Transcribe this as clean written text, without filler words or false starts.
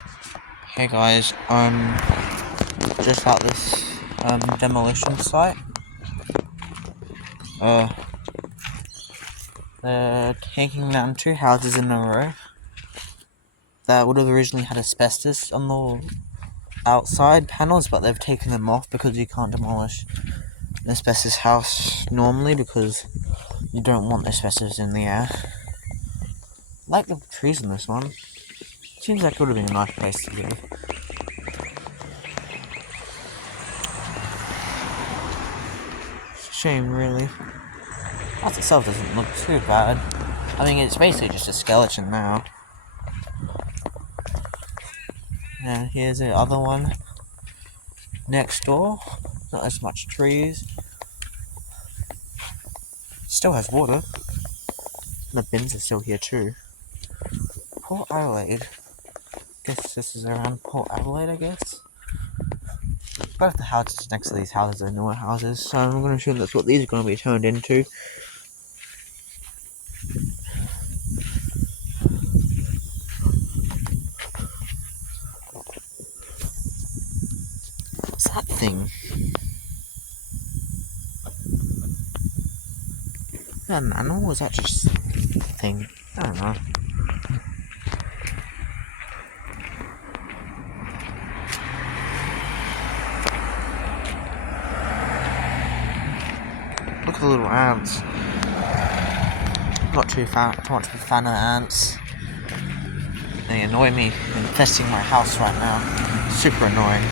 Hey guys, just at this demolition site. Uh, they're taking down two houses in a row that would have originally had asbestos on the outside panels, but they've taken them off because you can't demolish an asbestos house normally because you don't want asbestos in the air. I like the trees in this one. Seems like it would have been a nice place to live. Shame, really. House itself doesn't look too bad. I mean, it's basically just a skeleton now. And here's the other one next door. Not as much trees. Still has water. The bins are still here too. Port Adelaide. Guess this is around Port Adelaide, I guess. Both the houses next to these houses are newer houses, so I'm going to assume that's what these are going to be turned into. What's that thing? Is that an animal or is that just a thing? I don't know. Look at the little ants. Not too much of a fan of ants. They annoy me, infesting my house right now. Super annoying.